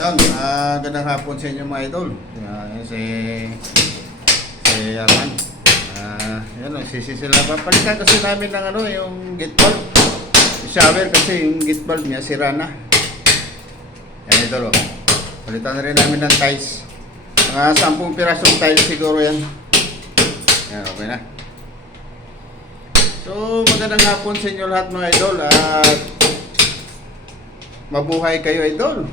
Yan, magandang hapon sa inyo mga idol. Yan, si Arman. Yan, sila. Papalitan kasi namin ng yung gate bulb. Shower kasi yung gate bulb niya sira na. Yan idol. Palitan na rin namin ng tiles. Mga 10 pirasong tiles siguro yan. Yan, okay na. So, magandang hapon sa inyo lahat mga idol. At mabuhay kayo idol.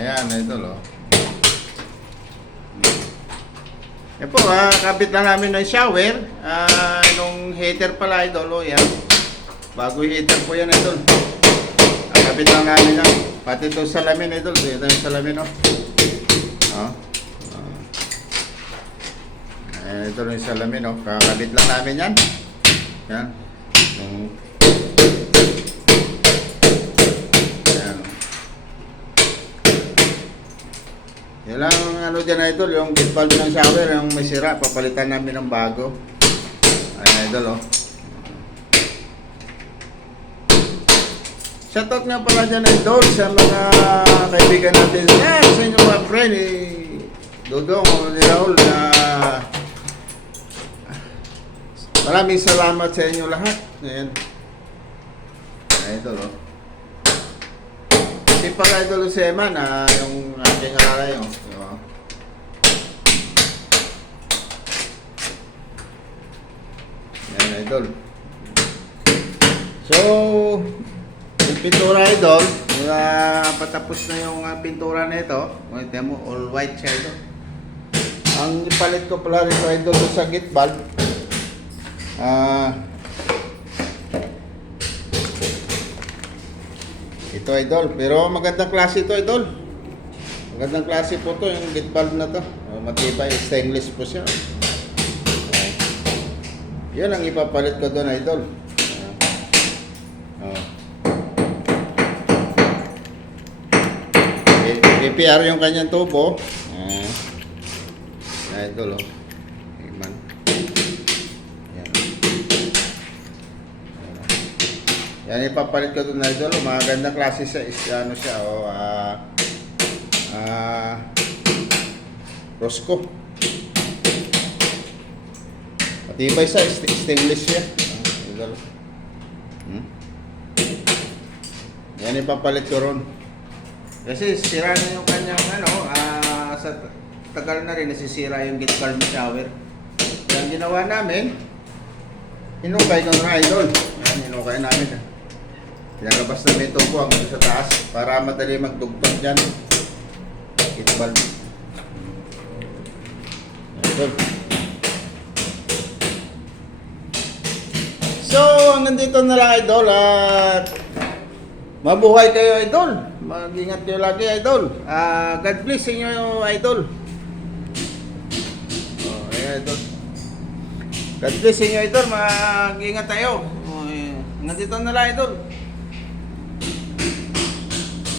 Ayan, idol, oh. Yan po, kapit na namin ng shower. Nung heater pala, idol, oh, yan. Bago heater po yan, idol. Kapit lang namin yan. Pati ito salamin, idol. Ito yung salamin, oh. Ito yung salamin, oh. Kakabit lang namin yan. Yan. Yan lang dyan idol, yung gate valve ng shower, yung may sira, papalitan namin ng bago. Ayan idol, oh. Shoutout nga pala dyan idol sa mga kaibigan natin. Sa inyo mga friend, Dodong o ni Raul na maraming salamat sa inyo lahat. Ayan. Ayan idol, oh. Si pag-idol si Eman, yung aking alalay, oh. Diba? Yan, idol. So, yung pintura, idol, patapos na yung pintura na ito. Ito mo, all white siya, idol. Ang ipalit ko pala rin, idol, sa gate valve. Ito idol, pero magandang klase ito idol. Magandang klase po to yung gate valve na to. Matibay, stainless po siya. Yan ang ipapalit ko doon idol. APR yung kanyang tubo. Idol, oh. Iman. Yan ipapalit ko doon idol, magandang klase siya, ano siya, Rosco. Matibay siya, stainless siya. Idol. Yan ipapalit ko ron. Kasi sira na yung kanyang sa tagal na rin nasisira yung gate valve shower. Yan ginawa namin, hinukay ko na idol. Yan, hinukay namin. Pinalabas na may tubo hanggang sa taas para madali magdugtong dyan. Gate valve. Idol. So, hanggang dito na lang idol at mabuhay kayo idol. Mag-ingat kayo lagi idol. God bless sa inyo idol. Ayan idol. God bless sa inyo idol. Mag-ingat tayo. Hanggang dito na lang idol.